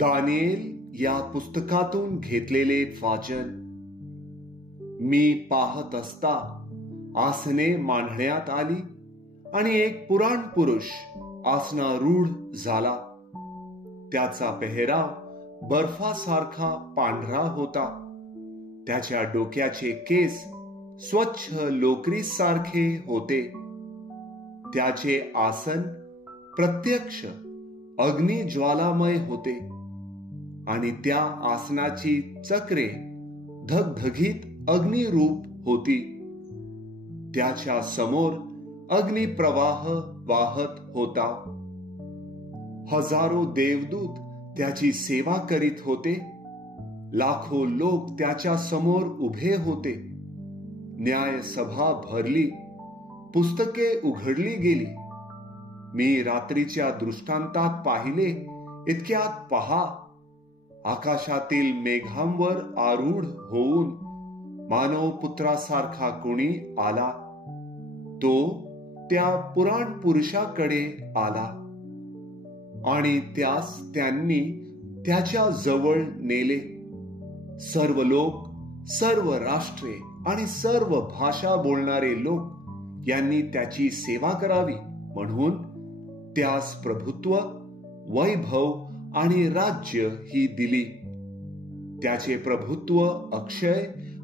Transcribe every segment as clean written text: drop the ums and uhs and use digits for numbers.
Daniel या पुस्तकातून घेतलेले वाचन. मी पाहत असता आसने मांडण्यात आली आणि एक पुराण पुरुष आसनारूढ झाला. त्याचा पेहराव बर्फासारखा पांढरा होता. त्याच्या डोक्याचे केस स्वच्छ लोकरीसारखे होते. त्याचे आसन प्रत्यक्ष अग्निज्वालामय होते आणि त्या आसनाची चक्रे धगधगीत अग्निरूप होती. त्याच्या समोर अग्निप्रवाह वाहत होता. हजारो देवदूत त्याची सेवा करीत होते. लाखो लोक त्याच्या समोर उभे होते. न्यायसभा भरली. पुस्तके उघडली गेली. मी रात्रीच्या दृष्टांतात पाहिले इतक्यात पहा, आकाशातील मेघांवर आरूढ होऊन मानव पुत्रासारखा कोणी आला. तो त्या पुराण पुरुषाकडे आला आणि त्यास त्यांनी त्याच्या जवळ नेले. सर्व लोक, सर्व राष्ट्रे आणि सर्व भाषा बोलणारे लोक यांनी त्याची सेवा करावी म्हणून त्यास प्रभुत्व, वैभव आणि राज्य ही दिली. त्याचे प्रभुत्व अक्षय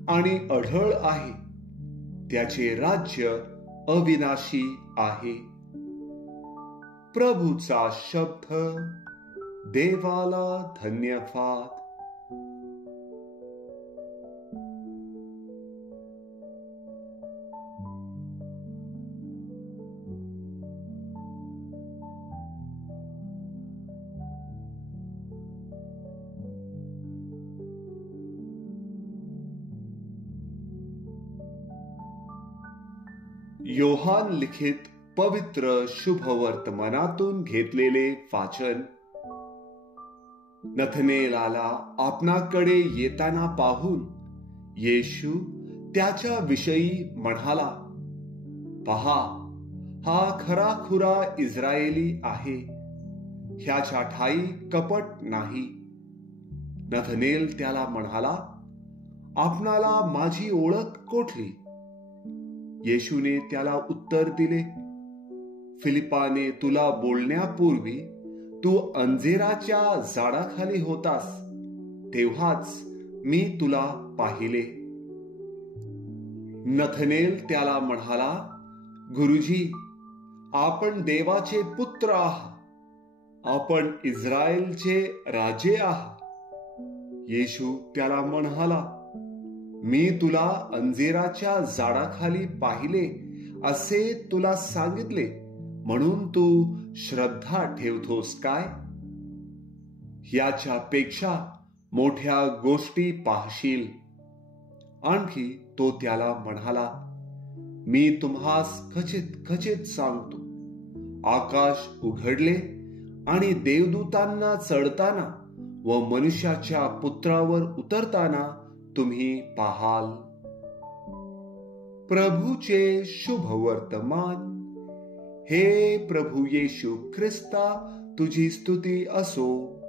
आणि अढळ आहे. त्याचे राज्य अविनाशी आहे. प्रभूचा शब्द. देवाला धन्यवाद. योहान लिखित पवित्र शुभवर्तमानातून घेतलेले वाचन. नथनेल आला. आपणाकडे येताना पाहून येशू त्याच्या विषयी म्हणाला, पहा, हा खराखुरा इस्रायेली आहे. ह्याच्या ठाई कपट नाही. नथनेल त्याला म्हणाला, आपणाला माझी ओळख कोठली? येशूने त्याला उत्तर दिले, फिलिपाने तुला बोलण्यापूर्वी तू अंजेराच्या झाडाखाली होतास, तेव्हाच मी तुला पाहिले. नथनेल त्याला म्हणाला, गुरुजी, आपण देवाचे पुत्र आहात. आपण इस्रायलचे राजे आहात. येशू त्याला म्हणाला, मी तुला अंजेराच्या झाडाखाली पाहिले असे तुला सांगितले म्हणून तू श्रद्धा ठेवतोस काय? याच्यापेक्षा मोठ्या गोष्टी पाहशील. आणखी तो त्याला म्हणाला, मी तुम्हास खचित खचित सांगतो, आकाश उघडले आणि देवदूतांना चढताना व मनुष्याच्या पुत्रावर उतरताना तुम्ही पाहाल. प्रभूचे शुभ वर्तमान. हे प्रभू येशू ख्रिस्ता, तुझी स्तुती असो.